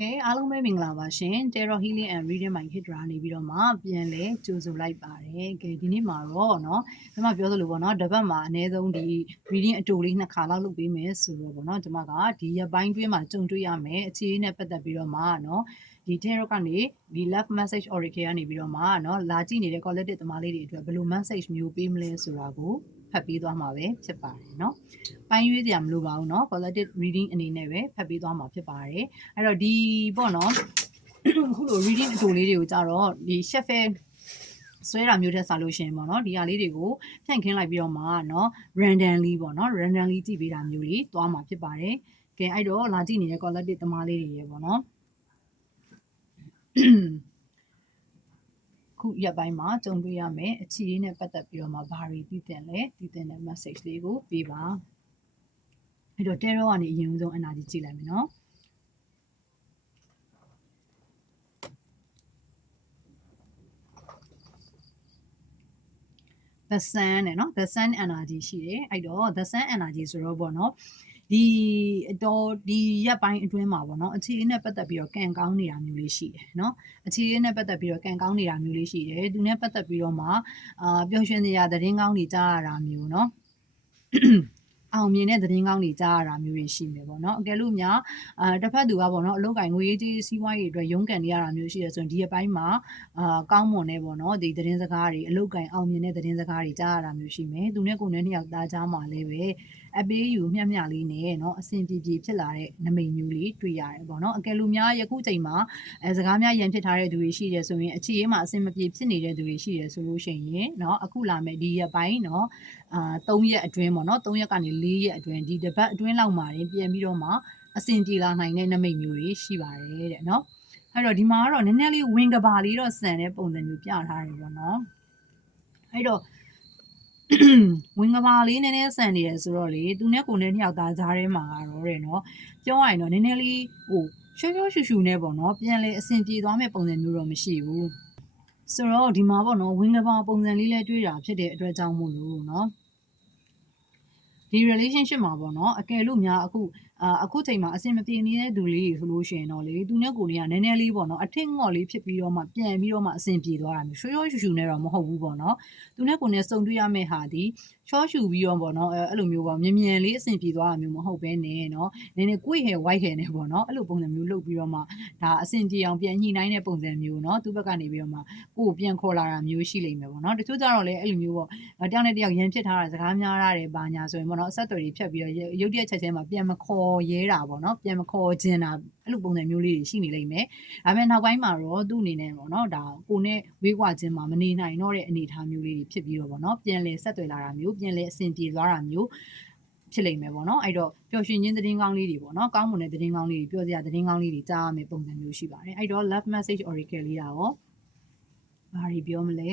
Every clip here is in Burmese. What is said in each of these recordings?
ကဲအားလုံးပဲမင်္ဂလာပါရှင် Terror Healing and Reading by Hidra နေပြီးတော့မှပြန်လဲကြိုဆိုလိုက်ပါတယ်ကဲဒီနေ့မှာတော့เนาะကျွန်မပြောသလိုပေါ့เนาะတပတ်မှာအနည်းဆုံးဒီ reading အတူလေးနှစ်ခါလောက်လုပ်ပေးမယ်ဆိုတော့ပေါ့เนาะကျွန်မကဒီရက်ပိုင်းတွင်းမှာကြုံတွေ့ရမယ်အခြေအနေနဲ့ပတ်သက်ပြီးတော့မှเนาะဒီ Tarot ကနေဒီ love message oracle ကနေပြီးတော့မှเนาะလာကြည့်နေတဲ့ collective သမားလေးတွေအတွက်ဘယ်လို message မျိုးပေးမလဲဆိုတာကို ဖတ်ပေးသွားမှာပဲဖြစ်ပါတယ်เนาะပိုင်းရွေးကြမလို့ပါဘူးเนาะ collective reading အနေနဲ့ပဲဖတ်ပေးသွားမှာဖြစ်ပါတယ်အဲ့တော့ဒီပေါ့နော်အခုလို reading အတူလေးတွေကိုကြတော့ဒီ shuffle ဆွဲတာမျိုးတက်စားလို့ရှိရင်ပေါ့နော်ဒီဟာလေးတွေကိုဖြန့်ခင်းလိုက်ပြီးတော့မှเนาะ randomly ပေါ့နော် randomly ကြည့်ပေးတာမျိုးလေးသွားမှာဖြစ်ပါတယ်ကဲအဲ့တော့လာကြည့်နေတဲ့ collective သမားလေးတွေရေပေါ့နော် ခုရက်ပိုင်းမှာကြုံတွေ့ရမယ်အခြေအနေနဲ့ပတ်သက်ပြီးတော့မှဘာတွေသိတဲ့လဲသိတဲ့ message လေးကိုပေးပါအဲ့တော့ tarot ကနေအရင်ဆုံး energy ကြည့်လိုက်မယ်နော် the sun နဲ့เนาะ the sun energy ရှိတယ်အဲ့တော့ the sun energy ဆိုတော့ပေါ့နော် ဒီအတော်ဒီရက်ပိုင်းအတွင်းမှာပေါ့နော်အခြေအနေနဲ့ပတ်သက်ပြီးတော့ကံကောင်းနေတာမျိုးလေးရှိတယ်နော်အခြေအနေနဲ့ပတ်သက်ပြီးတော့ကံကောင်းနေတာမျိုးလေးရှိတယ်သူနဲ့ပတ်သက်ပြီးတော့မှအာပျော်ရွှင်စရာသတင်းကောင်းတွေကြားရတာမျိုးနော် အောင်မြင်တဲ့သတင်းကောင်းတွေကြားရတာမျိုးတွေရှိမယ်ပေါ့နော်အကယ်လို့များအာတစ်ဖက်သူကပေါ့နော်အလုပ်ကိုင်ငွေရေးကြီးစီးပွားရေးအတွက်ရုန်းကန်နေရတာမျိုးရှိရဆိုရင်ဒီအပိုင်းမှာအာကောင်းမွန်တဲ့ပေါ့နော်ဒီသတင်းစကားတွေအလုပ်ကိုင်အောင်မြင်တဲ့သတင်းစကားတွေကြားရတာမျိုးရှိမယ်သူနဲ့ကိုယ်နဲ့နှစ်ယောက်သားကြားမှာလည်းပဲအပေးယူမျှမျှလေးနဲ့เนาะအဆင်ပြေပြေဖြစ်လာတဲ့နမိတ်မျိုးလေးတွေ့ရတယ်ပေါ့နော်အကယ်လို့များယခုချိန်မှာအဲစကားများရန်ဖြစ်ထားတဲ့သူတွေရှိတယ်ဆိုရင်အခြေအေးမှာအဆင်မပြေဖြစ်နေတဲ့သူတွေရှိတယ်ဆိုလို့ရှိရင်เนาะအခုလာမယ့်ဒီရက်ပိုင်းเนาะအာ3ရက်အတွင်းပေါ့နော်3ရက်ကနေ 4ရက်အတွင်းဒီတစ်ပတ်အတွင်းလောက်မှာပြန်ပြီးတော့မှအဆင်ပြေလာနိုင်တဲ့နမိတ်မျိုးတွေရှိပါတယ်တဲ့နော်အဲ့တော့ဒီမှာကတော့နည်းနည်းလေးဝင်ကဘာလေးတော့စံတဲ့ပုံစံမျိုးပြထားတယ်ပေါ့နော်အဲ့တော့ဝင်ကဘာလေးနည်းနည်းဆန်နေတယ်ဆိုတော့လေသူနဲ့ကိုနဲ့နှစ်ယောက်သားကြားထဲမှာကတော့တဲ့နော်ပြောရရင်တော့နည်းနည်းလေးဟိုရှောရှောရှူရှူနဲ့ပေါ့နော်ပြန်လေအဆင်ပြေသွားမဲ့ပုံစံမျိုးတော့မရှိဘူးဆိုတော့ဒီမှာပေါ့နော်ဝင်ကဘာပုံစံလေးလဲတွေ့တာဖြစ်တဲ့အတွက်ကြောင့်မို့လို့နော် ဒီ relationship မှာပေါ့နော် အကယ်လို့များအခု အခုချိန်မှာအဆင်မပြေနေတဲ့သူလေးတွေဆိုလို့ရှိရင်တော့လေသူနဲ့ကိုယ်တွေကနည်းနည်းလေးပေါ့နော်အထင်ငေါ့လေးဖြစ်ပြီးတော့မှပြန်ပြီးတော့မှအဆင်ပြေသွားတာမျိုးရွှေရွှေရှူရှူနဲ့တော့မဟုတ်ဘူးပေါ့နော်သူနဲ့ကိုယ်နဲ့စုံတွေ့ရမယ့်ဟာဒီချောရှူပြီးတော့ပေါ့နော်အဲ့လိုမျိုးပေါ့မြင်မြန်လေးအဆင်ပြေသွားတာမျိုးမဟုတ်ဘဲနဲ့နော်နည်းနည်းကိုယ်ဟဲ white ဟဲနဲ့ပေါ့နော်အဲ့လိုပုံစံမျိုးလုပ်ပြီးတော့မှဒါအဆင်ပြေအောင်ပြန်ညှိနှိုင်းတဲ့ပုံစံမျိုးနော်သူ့ဘက်ကနေပြီးတော့မှကိုယ်ပြန်ခေါ်လာတာမျိုးရှိလိမ့်မယ်ပေါ့နော်တချို့ကြတော့လေအဲ့လိုမျိုးပေါ့တယောက်နဲ့တယောက်ရန်ဖြစ်ထားတာစကားများရတယ်ဘာညာဆိုရင်ပေါ့နော်အဆက်အသွယ်တွေဖြတ်ပြီးတော့ရုပ်တရက်ချက်ချင်းမှပြန်မခေါ်ရဲတာပေါ့နော်ပြန်မခေါ်ခြင်းတာအဲ့လိုပုံစံမျိုးလေးတွေရှိနေလိမ့်မယ်ဒါပေမဲ့နောက်ပိုင်းမှာတော့သူ့အနေနဲ့ပေါ့နော်ဒါကိုနဲ့ဝေးကွာခြင်းမှာမနေနိုင်တော့တဲ့အနေအထားမျိုးလေးတွေဖြစ်ပြီးတော့ပေါ့နော်ပြန်လဲဆက်သွယ်လာတာမျိုးပြန်လဲအဆင်ပြေသွားတာမျိုးဖြစ်လိမ့်မယ်ပေါ့နော်အဲ့တော့ပျော်ရွှင်ခြင်းသတင်းကောင်းလေးတွေပေါ့နော်ကောင်းမွန်တဲ့သတင်းကောင်းလေးတွေပြောစရာသတင်းကောင်းလေးတွေကြားရမယ်ပုံစံမျိုးရှိပါတယ်အဲ့တော့ love message oracle လေးတာရောဘာတွေပြောမလဲ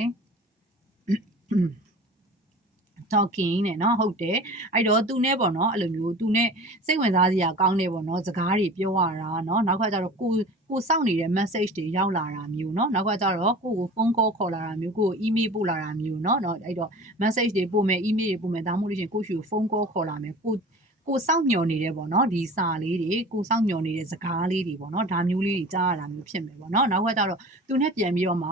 talking နဲ့เนาะဟုတ်တယ်အဲ့တော့သူနဲ့ပေါ့เนาะအဲ့လိုမျိုးသူနဲ့စိတ်ဝင်စားစရာကောင်းတယ်ပေါ့เนาะစကားတွေပြောရတာเนาะနောက်ကကျတော့ကိုကိုစောင့်နေတဲ့ message တွေရောက်လာတာမျိုးเนาะနောက်ကကျတော့ကိုကိုဖုန်း call ခေါ်လာတာမျိုးကို email ပို့လာတာမျိုးเนาะเนาะအဲ့တော့ message တွေပို့မယ် email တွေပို့မယ်ဒါမှမဟုတ်လို့ရှိရင်ကိုရှိကိုဖုန်း call ခေါ်လာမယ်ကိုကိုစောင့်မျှော်နေတယ်ပေါ့နော်ဒီစာလေးတွေကိုစောင့်မျှော်နေတဲ့စကားလေးတွေပေါ့နော်ဒါမျိုးလေးတွေကြားရတာမျိုးဖြစ်မယ်ပေါ့နော်နောက်ကကျတော့သူနဲ့ပြန်ပြီးတော့မှ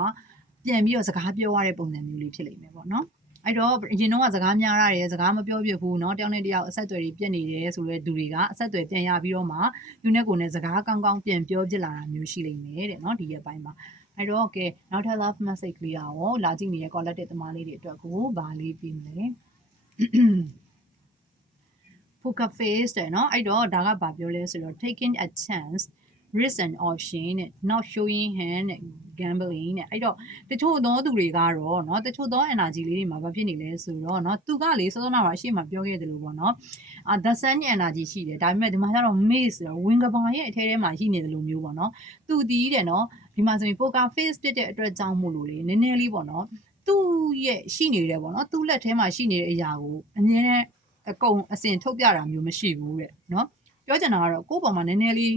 ပြန်ပြီးတော့စကားပြောရတဲ့ပုံစံမျိုးလေးဖြစ်လိမ့်မယ်ပေါ့နော် အဲ့တော့အရင်တော့ကစကားများရတယ်စကားမပြောပြဘူးเนาะတယောက်နဲ့တယောက်အဆက်အသွယ်တွေပြတ်နေတယ်ဆိုတော့လူတွေကအဆက်အသွယ်ပြန်ရပြီးတော့မှသူနဲ့ကိုယ်နဲ့စကားကောင်းကောင်းပြန်ပြောပြလာတာမျိုးရှိလိမ့်မယ်တဲ့เนาะဒီရက်ပိုင်းမှာအဲ့တော့ကဲနောက်ထပ် love message လေးရောလာကြည့်နေတဲ့ collective သမားလေးတွေအတွက်ကိုဗာလေးပြီးမလဲ poker face တဲ့เนาะအဲ့တော့ဒါကဘာပြောလဲဆိုတော့ taking a chance risk and option နဲ့ not showing hand နဲ့ gambling နဲ့အဲ့တော့တချို့သောသူတွေကတော့เนาะတချို့သော energy လေးတွေမှာဘာဖြစ်နေလဲဆိုတော့เนาะသူကလေစောစောနာမှာအရှိမပြောခဲ့တယ်လို့ပေါ့เนาะအာ the sun energy ရှိတယ်ဒါပေမဲ့ဒီမှာကျတော့ maze ဆိုတော့ wing ကဘာရဲ့အထဲထဲမှာရှိနေတယ်လို့မျိုးပေါ့เนาะသူတီးတယ်เนาะဒီမှာဆိုရင် poker face ဖြစ်တဲ့အတွက်ကြောင့်မို့လို့လေနည်းနည်းလေးပေါ့เนาะသူ့ရဲ့ရှိနေတယ်ပေါ့เนาะသူ့လက်ထဲမှာရှိနေတဲ့အရာကိုအမြဲတမ်းအကုန်အစင်ထုတ်ပြတာမျိုးမရှိဘူးတဲ့เนาะပြောချင်တာကတော့ကိုယ့်ပေါ်မှာနည်းနည်းလေး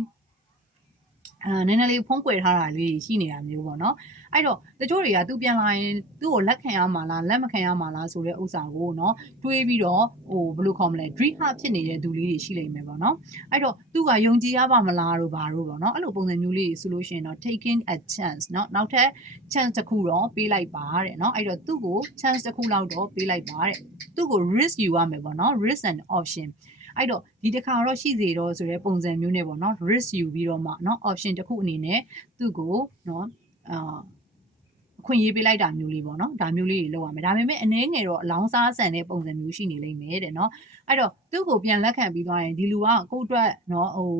အာနည်းနည်းလေးဖုံးကွယ်ထားတာလေးရှိနေတာမျိုးပေါ့နော်အဲ့တော့တချို့တွေကသူပြန်လာရင်သူ့ကိုလက်ခံရမှာလားလက်မခံရမှာလားဆိုတဲ့ဥစ္စာကိုเนาะတွေးပြီးတော့ဟိုဘယ်လိုခေါ်မလဲ dream heart ဖြစ်နေတဲ့သူလေးတွေရှိလိမ့်မယ်ပေါ့နော်အဲ့တော့သူကယုံကြည်ရပါမလားတို့ဘာတို့ပေါ့နော်အဲ့လိုပုံစံမျိုးလေးဆိုလို့ရှိရင်တော့ taking a chance เนาะနောက်ထပ် chance တစ်ခုတော့ပေးလိုက်ပါတဲ့เนาะအဲ့တော့သူ့ကို chance တစ်ခုလောက်တော့ပေးလိုက်ပါတဲ့သူ့ကို risk ယူရမယ်ပေါ့နော် risk and option အဲ့တော့ဒီတစ်ခါတော့ရှိစေတော့ဆိုတဲ့ပုံစံမျိုးနဲ့ပေါ့နော် risk ယူပြီးတော့မှเนาะ option တစ်ခုအနေနဲ့သူ့ကိုเนาะအာအခွင့်ရေးပေးလိုက်တာမျိုးလေးပေါ့နော်ဒါမျိုးလေးတွေလုပ်ရမယ်ဒါပေမဲ့အနည်းငယ်တော့အလောင်းစားဆန်တဲ့ပုံစံမျိုးရှိနေလိမ့်မယ်တဲ့เนาะအဲ့တော့သူ့ကိုပြန်လက်ခံပြီးသွားရင်ဒီလူကကိုယ့်အတွက်เนาะဟို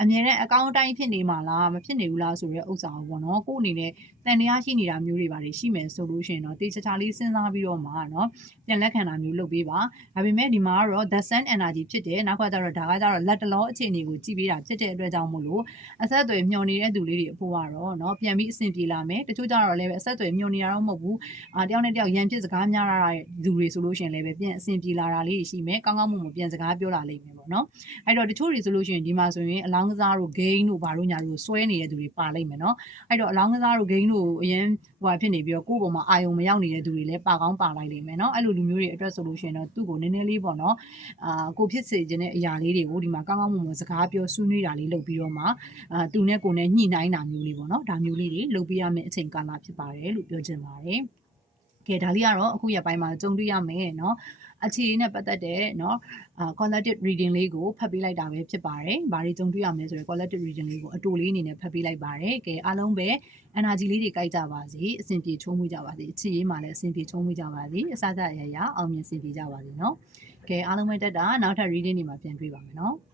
အမြဲတမ်းအကောင့်အတိုင်းဖြစ်နေမှာလားမဖြစ်နေဘူးလားဆိုတဲ့ဥစ္စာကိုပေါ့နော်ကိုယ့်အနေနဲ့တန်တရားရှိနေတာမျိုးတွေပါလေရှိမယ်ဆိုလို့ရှိရင်တော့တေချာချာလေးစဉ်းစားပြီးတော့မှเนาะ ပြန်လက်ခံတာမျိုးလုပ်ပေးပါဒါပေမဲ့ဒီမှာကတော့ the sun energy ဖြစ်တယ်နောက်ကကျတော့ဒါကကျတော့လက်တလောအခြေအနေကိုကြည့်ပေးတာဖြစ်တဲ့အတွက်ကြောင့်မို့လို့အဆက်အသွယ်မျှော်နေတဲ့သူလေးတွေအဖို့ကတော့เนาะပြန်ပြီးအဆင်ပြေလာမယ်တချို့ကျတော့လည်းပဲအဆက်အသွယ်မျှော်နေတာတော့မဟုတ်ဘူးအာတယောက်နဲ့တယောက်ရန်ဖြစ်စကားများလာတဲ့လူတွေဆိုလို့ရှိရင်လည်းပဲပြန်အဆင်ပြေလာတာလေးတွေရှိမယ်ကောင်းကောင်းမွန်မွန်ပြန်စကားပြောလာလိမ့်မယ်ပေါ့နော်အဲ့တော့တချို့တွေဆိုလို့ရှိရင်ဒီမှာဆိုရင်အလောင်းကစားတို့ gain တို့ဘာတို့ညာတို့ဆွဲနေတဲ့သူတွေပါလိမ့်မယ်နော်အဲ့တော့အလောင်းကစားတို့ gain တို့အရင်ဟိုဟာဖြစ်နေပြီးတော့ကိုယ့်ပေါ်မှာအာယုံမရောက်နေတဲ့သူတွေလည်းပါကောင်းပါလိုက်လိမ့်မယ်နော်အဲ့လို လူမျိုးတွေအတွက်ဆိုလို့ရှိရင်တော့သူ့ကိုနည်းနည်းလေးပေါ့နော်အာကိုဖြစ်စေခြင်းတဲ့အရာလေးတွေကိုဒီမှာကောင်းကောင်းမွန်မွန်စကားပြောဆွေးနွေးတာလေးလုပ်ပြီးတော့မှအာသူနဲ့ကိုယ်နဲ့ညှိနှိုင်းတာမျိုးလေးပေါ့နော်ဒါမျိုးလေးတွေလုပ်ပြရမယ့်အချိန်ကာလဖြစ်ပါတယ်လို့ပြောချင်ပါတယ် ကဲဒါလေးကတော့အခုရက်ပိုင်းမှာကြုံတွေ့ရမယ်เนาะအခြေအနေနဲ့ပတ်သက်တဲ့เนาะအာ collective reading လေးကိုဖတ်ပေးလိုက်တာပဲဖြစ်ပါတယ်။ဘာတွေကြုံတွေ့ရမလဲဆိုတော့ collective reading လေးကိုအတူလေးအနေနဲ့ဖတ်ပေးလိုက်ပါတယ်။ကဲအားလုံးပဲ energy လေးတွေကြိုက်ကြပါစေ။အဆင်ပြေချုံးမှုကြပါစေ။အခြေရေးမှာလည်းအဆင်ပြေချုံးမှုကြပါစေ။အစားအစာအရာရာအောင်မြင်စင်ပြေကြပါစေเนาะ။ကဲအားလုံးပဲတက်တာနောက်ထပ် reading တွေမှာပြန်တွေ့ပါမယ်เนาะ။